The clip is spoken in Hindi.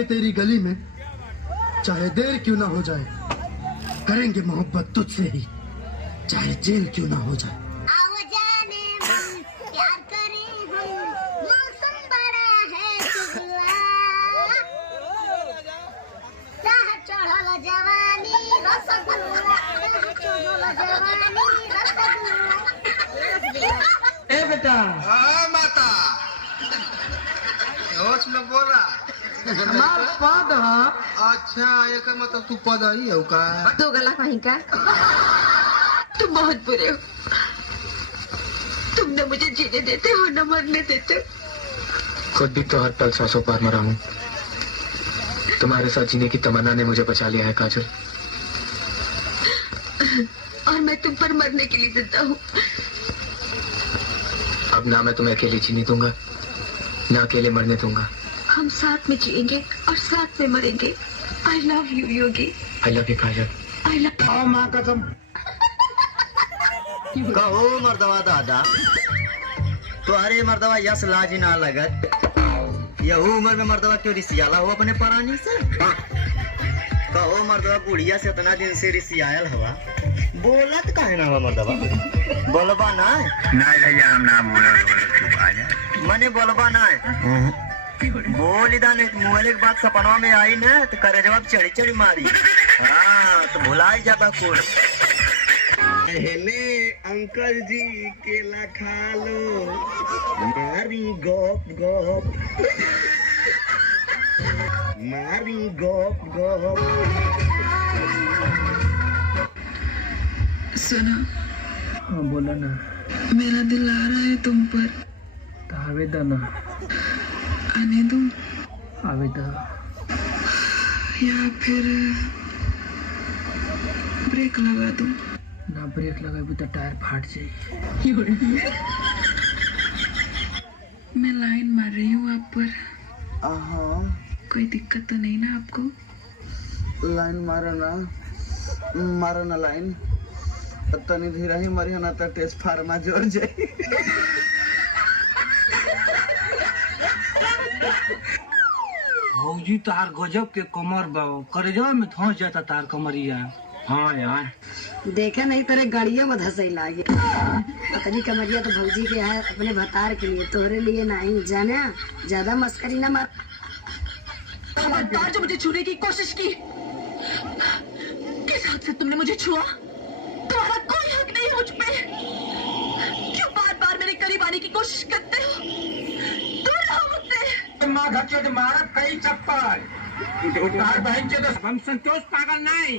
आएंगे तेरी गली में, चाहे देर क्यों ना हो जाए, करेंगे मोहब्बत तुझसे ही, चाहे जेल क्यों ना हो जाए। आओ जाने मन प्यार करें हम, मौसम बड़ा है शुगला, राह चढ़ल जवानी रसगुल्ला, राह चढ़ल जवानी रसगुल्ला। ए बेटा। हाँ माता, होश में बोल रहा। हमार पद है। अच्छा, एक मतलब तू पद ही है का? दो गला कहीं का। तुम बहुत बुरे हो, तुम न मुझे जीने देते हो न मरने देते हो। खुद भी तो हर पल 100 बार मरा हूँ। तुम्हारे साथ जीने की तमन्ना ने मुझे बचा लिया है काजल। और मैं तुम पर मरने के लिए जिंदा हूँ। अब ना मैं तुम्हें अकेले जीने दूंगा, ना अकेले मरने दूंगा। हम साथ में जिएंगे और साथ में मरेंगे। I love you Yogi. I love you Kajal. I love. आओ माँ कसम। कहो मर्दवा दादा, तुम्हारे मर्दवा यस लाज ना लगत। यहू उम्र में मर्दवा क्यों रिसियाला हो अपने परानी से? कहो मर्दवा बुढ़िया से इतना दिन से रिसियाल हवा, बोलत काहे ना हवा मर्दवा? बोलबा ना? नहीं भैया, हम ना बोला, मने बोलबा ना? बोल इधर नहीं, मुहले की बात सपनवा में आई ना तो करे जवाब चढ़ी चढ़ी मारी। हाँ तो भुलाई जाता कुल। कहने अंकल जी केला खा लो, मारी गोप गोप, मारी गोप गोप। सुनो। हाँ बोला ना। मेरा दिल आ रहा है तुम पर। तो आवेदा ना। आने दूं आवेदा। या फिर ब्रेक लगा दूं? ना ब्रेक लगाबी तो टायर फाट जाए। मैं लाइन मार रही हूँ आप पर। कोई दिक्कत तो नहीं ना आपको? लाइन मारो ना लाइन, तनी धीरे ही मरी ना तो टेस्ट फार्मा जोड़ जाए। भौजी तार गजब के कमर बाबू, करेजा में धंस जाता तार कमरिया। हाँ यार, देखा नहीं तेरे गाड़ियों में धसई लागे। पतली कमरिया तो भौजी के है, अपने भतार के लिए, तोहरे लिए नहीं। जाने ज्यादा मस्करी ना मार। जो मुझे छूने की कोशिश की, किस हद से तुमने मुझे छुआ? तुम्हारा कोई हक नहीं है मुझ पे। क्यों बार बार मेरे करीब आने की कोशिश करते हो? दूर रहो मुझसे। माँ घर मारा कई चप्पल। तार बहन के तो हम संतोष पागल नहीं।